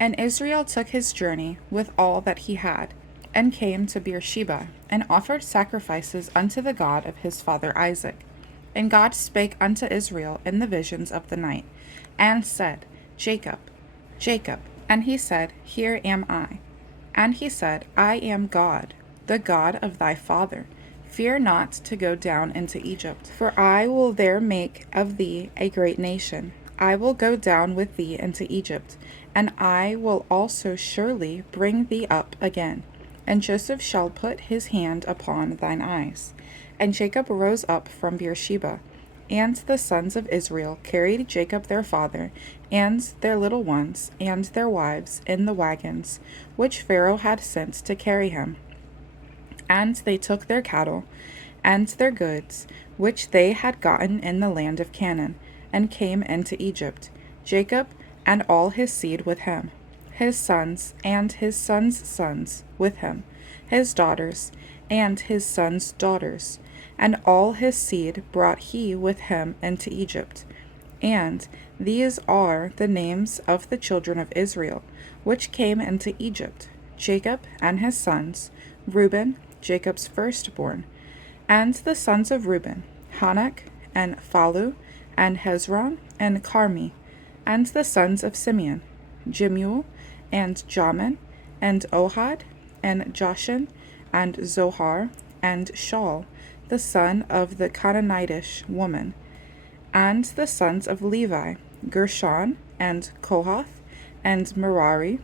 And Israel took his journey with all that he had, and came to Beersheba, and offered sacrifices unto the God of his father Isaac. And God spake unto Israel in the visions of the night, and said, Jacob, Jacob. And he said, Here am I. And he said, I am God, the God of thy father. Fear not to go down into Egypt, for I will there make of thee a great nation. I will go down with thee into Egypt, and I will also surely bring thee up again. And Joseph shall put his hand upon thine eyes. And Jacob rose up from Beersheba, and the sons of Israel carried Jacob their father, and their little ones, and their wives, in the wagons, which Pharaoh had sent to carry him. And they took their cattle, and their goods, which they had gotten in the land of Canaan, and came into Egypt, Jacob and all his seed with him, his sons and his sons' sons with him, his daughters and his sons' daughters, and all his seed brought he with him into Egypt. And these are the names of the children of Israel, which came into Egypt, Jacob and his sons, Reuben, Jacob's firstborn, and the sons of Reuben, Hanok, and Phalu, and Hezron, and Carmi, and the sons of Simeon, Jemuel, and Jamin, and Ohad, and Joshin, and Zohar, and Shaul, the son of the Canaanitish woman, and the sons of Levi, Gershon, and Kohath, and Merari,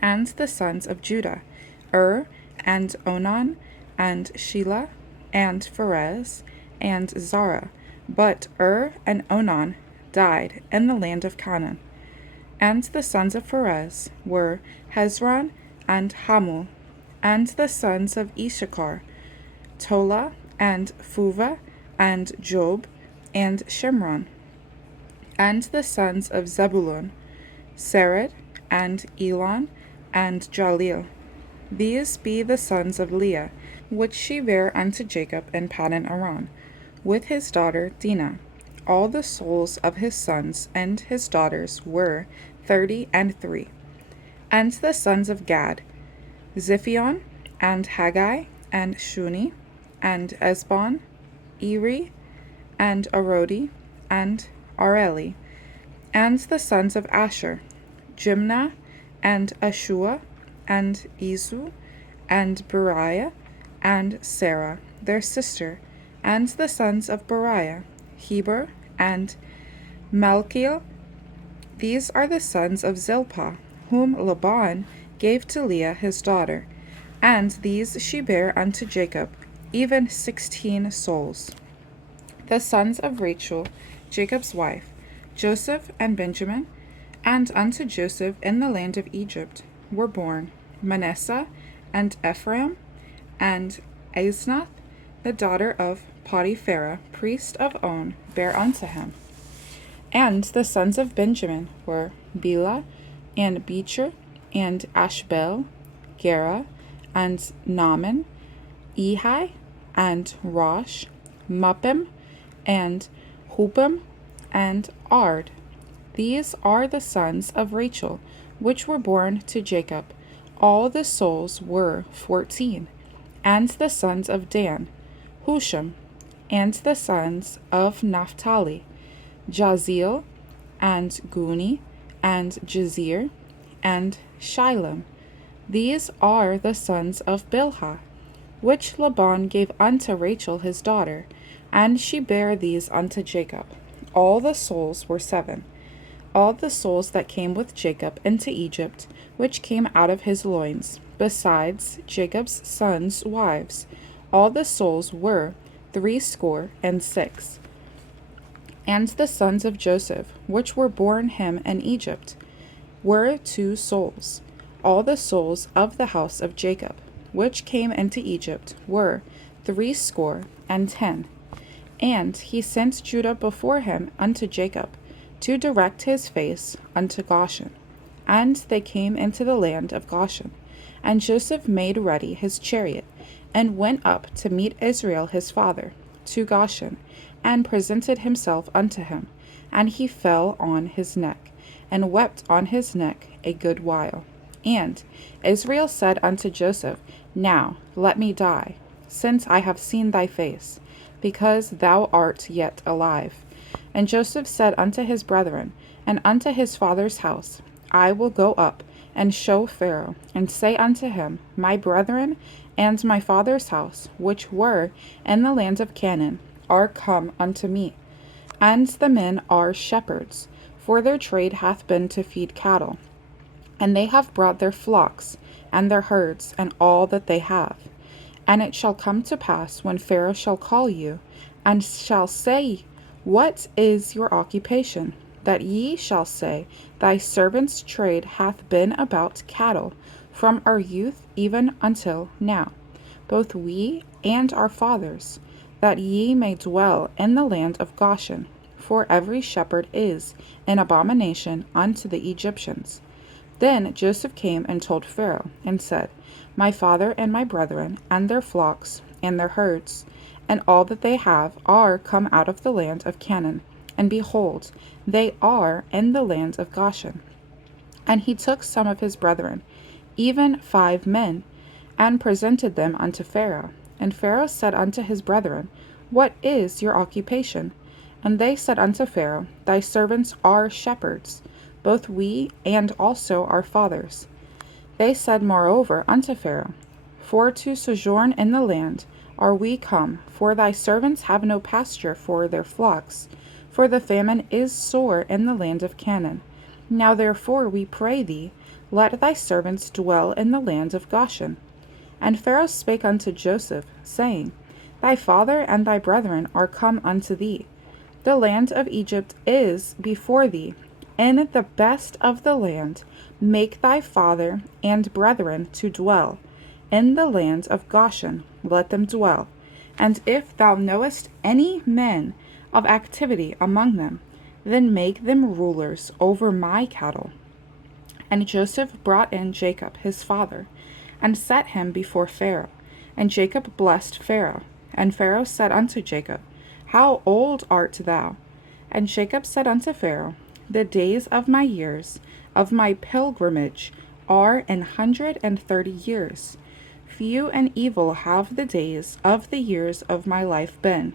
and the sons of Judah, and Onan, and Shelah, and Pharez, and Zara. But and Onan died in the land of Canaan. And the sons of Pharez were Hezron and Hamul, and the sons of Issachar, Tola, and Phuva, and Job, and Shimron. And the sons of Zebulun, Sered, and Elon, and Jalil. These be the sons of Leah, which she bare unto Jacob in Paddan Aram, with his daughter Dinah. All the souls of his sons and his daughters were 33. And the sons of Gad, Ziphion, and Haggai, and Shuni, and Esbon, Eri, and Arodi, and Areli. And the sons of Asher, Jimnah, and Ashua, and Izu, and Beriah, and Sarah, their sister, and the sons of Beriah, Heber, and Malchiel. These are the sons of Zilpah, whom Laban gave to Leah his daughter, and these she bare unto Jacob, even 16 souls. The sons of Rachel, Jacob's wife, Joseph and Benjamin, and unto Joseph in the land of Egypt were born Manasseh, and Ephraim, and Asnath, the daughter of Potipharah, priest of On, bare unto him. And the sons of Benjamin were Bela, and Becher, and Ashbel, Gera, and Naaman, Ehi, and Rosh, Muppim, and Hupim, and Ard. These are the sons of Rachel, which were born to Jacob. All the souls were 14. And the sons of Dan, Husham, and the sons of Naphtali, Jazeel, and Guni, and Jazir, and Shilem. These are the sons of Bilhah, which Laban gave unto Rachel his daughter, and she bare these unto Jacob. All the souls were 7. All the souls that came with Jacob into Egypt, which came out of his loins, besides Jacob's sons' wives, all the souls were 66. And the sons of Joseph, which were born him in Egypt, were 2 souls. All the souls of the house of Jacob, which came into Egypt, were 70. And he sent Judah before him unto Jacob, to direct his face unto Goshen. And they came into the land of Goshen. And Joseph made ready his chariot, and went up to meet Israel his father, to Goshen, and presented himself unto him. And he fell on his neck, and wept on his neck a good while. And Israel said unto Joseph, Now let me die, since I have seen thy face, because thou art yet alive. And Joseph said unto his brethren, and unto his father's house, I will go up and show Pharaoh, and say unto him, My brethren and my father's house, which were in the land of Canaan, are come unto me. And the men are shepherds, for their trade hath been to feed cattle. And they have brought their flocks, and their herds, and all that they have. And it shall come to pass, when Pharaoh shall call you, and shall say, What is your occupation? That ye shall say, Thy servant's trade hath been about cattle, from our youth even until now, both we and our fathers, that ye may dwell in the land of Goshen. For every shepherd is an abomination unto the Egyptians. Then Joseph came and told Pharaoh, and said, My father and my brethren, and their flocks, and their herds, and all that they have, are come out of the land of Canaan, and behold, they are in the land of Goshen. And he took some of his brethren, even 5 men, and presented them unto Pharaoh. And Pharaoh said unto his brethren, What is your occupation? And they said unto Pharaoh, Thy servants are shepherds, both we and also our fathers. They said moreover unto Pharaoh, For to sojourn in the land are we come, for thy servants have no pasture for their flocks, for the famine is sore in the land of Canaan. Now therefore we pray thee, let thy servants dwell in the land of Goshen. And Pharaoh spake unto Joseph, saying, Thy father and thy brethren are come unto thee. The land of Egypt is before thee. In the best of the land make thy father and brethren to dwell. In the land of Goshen let them dwell. And if thou knowest any men of activity among them, then make them rulers over my cattle. And Joseph brought in Jacob his father, and set him before Pharaoh. And Jacob blessed Pharaoh. And Pharaoh said unto Jacob, How old art thou? And Jacob said unto Pharaoh, The days of my years, of my pilgrimage, are 130 years. Few and evil have the days of the years of my life been,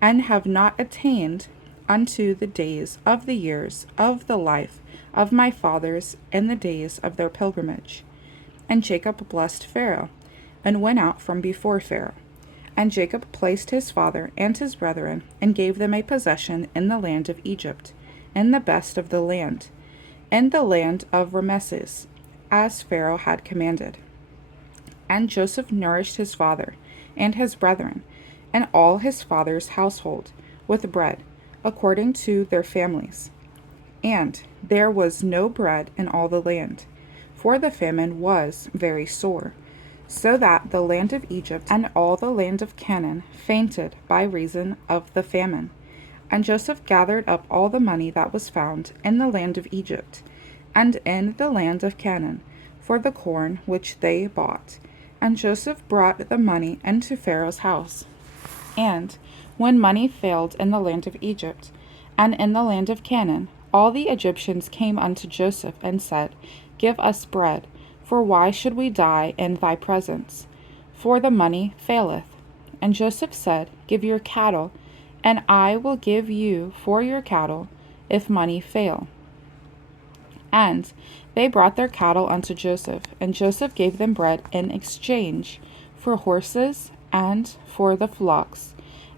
and have not attained unto the days of the years of the life of my fathers in the days of their pilgrimage. And Jacob blessed Pharaoh, and went out from before Pharaoh. And Jacob placed his father and his brethren, and gave them a possession in the land of Egypt, in the best of the land, in the land of Rameses, as Pharaoh had commanded. And Joseph nourished his father and his brethren, and all his father's household, with bread, according to their families. And there was no bread in all the land, for the famine was very sore, so that the land of Egypt and all the land of Canaan fainted by reason of the famine. And Joseph gathered up all the money that was found in the land of Egypt, and in the land of Canaan, for the corn which they bought. And Joseph brought the money into Pharaoh's house. And when money failed in the land of Egypt, and in the land of Canaan, all the Egyptians came unto Joseph, and said, Give us bread, for why should we die in thy presence? For the money faileth. And Joseph said, Give your cattle, and I will give you for your cattle, if money fail. And they brought their cattle unto Joseph, and Joseph gave them bread in exchange for horses, and for the flocks,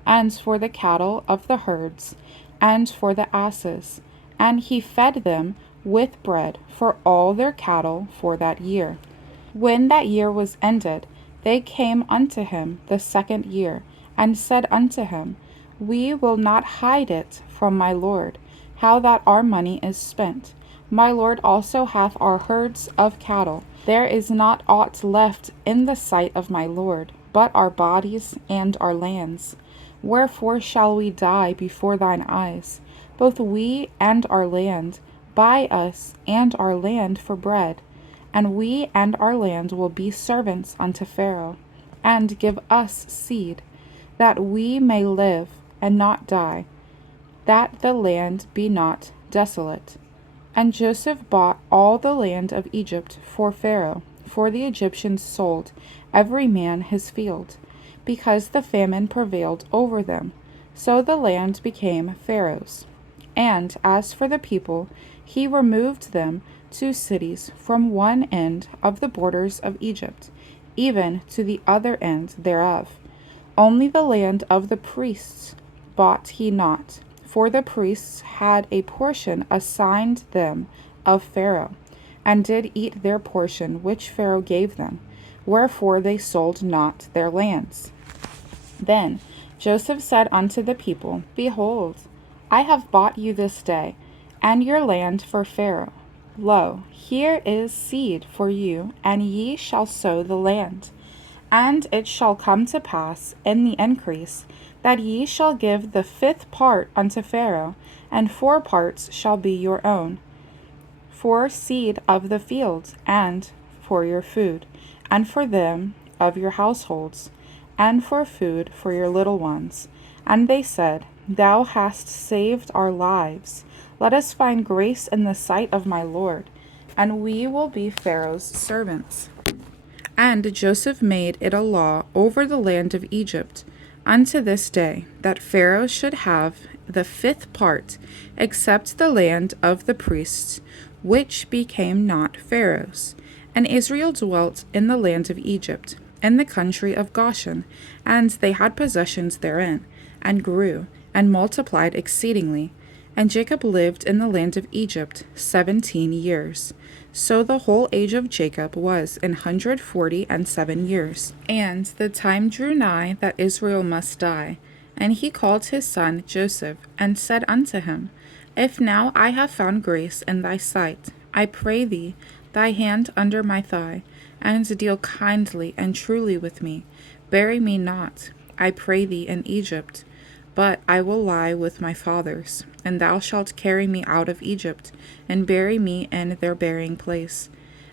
and for the cattle of the herds, and for the asses. And he fed them with bread for all their cattle for that year. When that year was ended, they came unto him the second year, and said unto him, We will not hide it from my lord, how that our money is spent. My lord also hath our herds of cattle. There is not aught left in the sight of my lord, but our bodies and our lands. Wherefore shall we die before thine eyes, both we and our land? Buy us and our land for bread, and we and our land will be servants unto Pharaoh, and give us seed, that we may live and not die, that the land be not desolate. And Joseph bought all the land of Egypt for Pharaoh, for the Egyptians sold every man his field, because the famine prevailed over them. So the land became Pharaoh's. And as for the people, he removed them to cities from one end of the borders of Egypt, even to the other end thereof. Only the land of the priests bought he not, for the priests had a portion assigned them of Pharaoh, and did eat their portion which Pharaoh gave them, wherefore they sold not their lands. Then Joseph said unto the people, Behold, I have bought you this day, and your land for Pharaoh. Lo, here is seed for you, and ye shall sow the land. And it shall come to pass in the increase, that ye shall give the 5th part unto Pharaoh, and 4 parts shall be your own, for seed of the field, and for your food, and for them of your households, and for food for your little ones. And they said, Thou hast saved our lives. Let us find grace in the sight of my Lord, and we will be Pharaoh's servants. And Joseph made it a law over the land of Egypt unto this day, that Pharaoh should have the 5th part, except the land of the priests, which became not Pharaoh's. And Israel dwelt in the land of Egypt, in the country of Goshen, and they had possessions therein, and grew, and multiplied exceedingly. And Jacob lived in the land of Egypt 17 years. So the whole age of Jacob was 147 years. And the time drew nigh that Israel must die. And he called his son Joseph, and said unto him, If now I have found grace in thy sight, I pray thee, thy hand under my thigh, and deal kindly and truly with me. Bury me not, I pray thee, in Egypt, but I will lie with my fathers, and thou shalt carry me out of Egypt, and bury me in their burying place.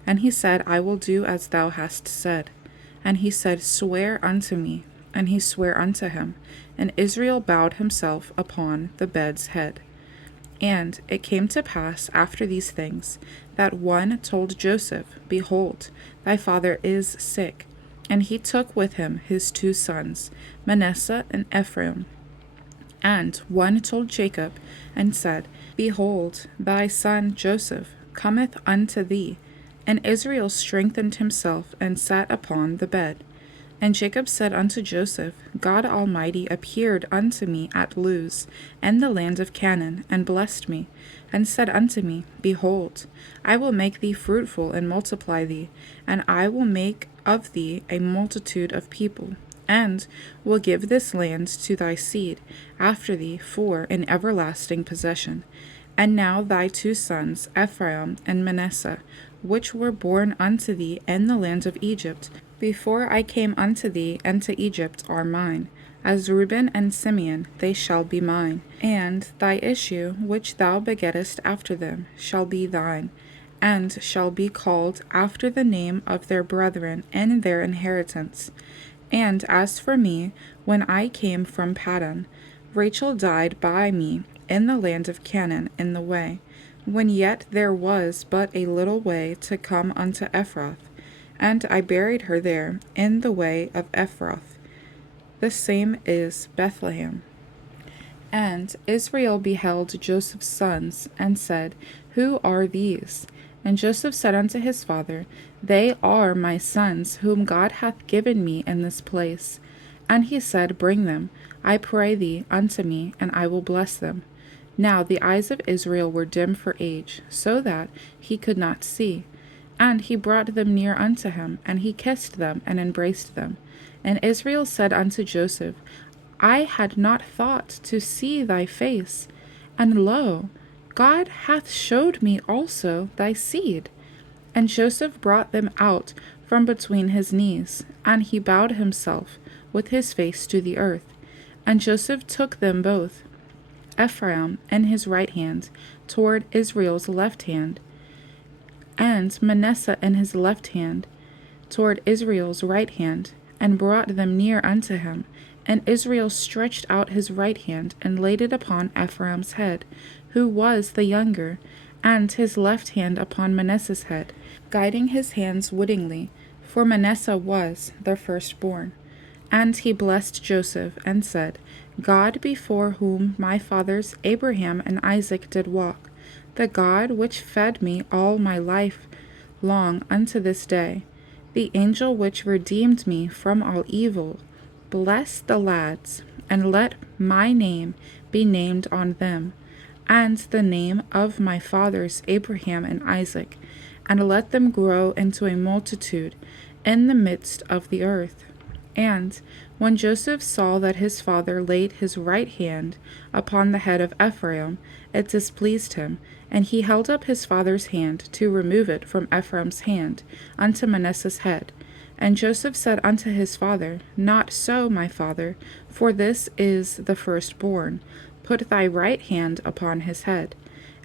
And he said, I will do as thou hast said. And he said, Swear unto me. And he sware unto him. And Israel bowed himself upon the bed's head. And it came to pass after these things, that one told Joseph, Behold, thy father is sick. And he took with him his 2 sons, Manasseh and Ephraim. And one told Jacob, and said, Behold, thy son Joseph cometh unto thee. And Israel strengthened himself, and sat upon the bed. And Jacob said unto Joseph, God Almighty appeared unto me at Luz, in the land of Canaan, and blessed me, and said unto me, Behold, I will make thee fruitful, and multiply thee, and I will make of thee a multitude of people, and will give this land to thy seed after thee for an everlasting possession. And now thy 2 sons, Ephraim and Manasseh, which were born unto thee in the land of Egypt, before I came unto thee into Egypt, are mine. As Reuben and Simeon, they shall be mine. And thy issue, which thou begettest after them, shall be thine, and shall be called after the name of their brethren in their inheritance. And as for me, when I came from Paddan, Rachel died by me in the land of Canaan in the way, when yet there was but a little way to come unto Ephrath, and I buried her there in the way of Ephrath. The same is Bethlehem. And Israel beheld Joseph's sons, and said, Who are these? And Joseph said unto his father, They are my sons, whom God hath given me in this place. And he said, Bring them, I pray thee, unto me, and I will bless them. Now the eyes of Israel were dim for age, so that he could not see. And he brought them near unto him, and he kissed them, and embraced them. And Israel said unto Joseph, I had not thought to see thy face, and lo, God hath showed me also thy seed. And Joseph brought them out from between his knees, and he bowed himself with his face to the earth. And Joseph took them both, Ephraim in his right hand, toward Israel's left hand, and Manasseh in his left hand, toward Israel's right hand, and brought them near unto him. And Israel stretched out his right hand, and laid it upon Ephraim's head, who was the younger, and his left hand upon Manasseh's head, guiding his hands wittingly, for Manasseh was their firstborn. And he blessed Joseph, and said, God before whom my fathers Abraham and Isaac did walk, the God which fed me all my life long unto this day, the angel which redeemed me from all evil, bless the lads, and let my name be named on them, and the name of my fathers Abraham and Isaac, and let them grow into a multitude in the midst of the earth. And when Joseph saw that his father laid his right hand upon the head of Ephraim, it displeased him, and he held up his father's hand to remove it from Ephraim's hand unto Manasseh's head. And Joseph said unto his father, Not so, my father, for this is the firstborn. Put thy right hand upon his head.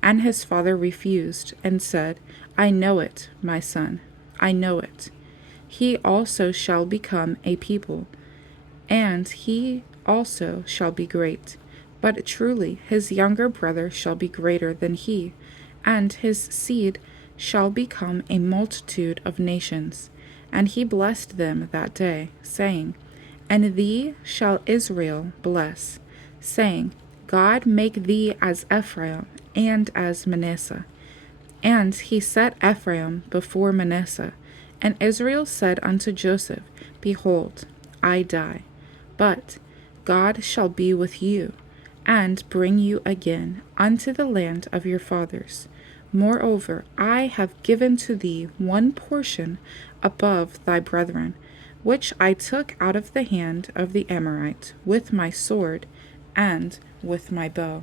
And his father refused, and said, I know it, my son, I know it. He also shall become a people, and he also shall be great. But truly his younger brother shall be greater than he, and his seed shall become a multitude of nations. And he blessed them that day, saying, And thee shall Israel bless, saying, God make thee as Ephraim and as Manasseh. And he set Ephraim before Manasseh. And Israel said unto Joseph, Behold, I die, but God shall be with you, and bring you again unto the land of your fathers. Moreover, I have given to thee one portion above thy brethren, which I took out of the hand of the Amorite with my sword and with my bow.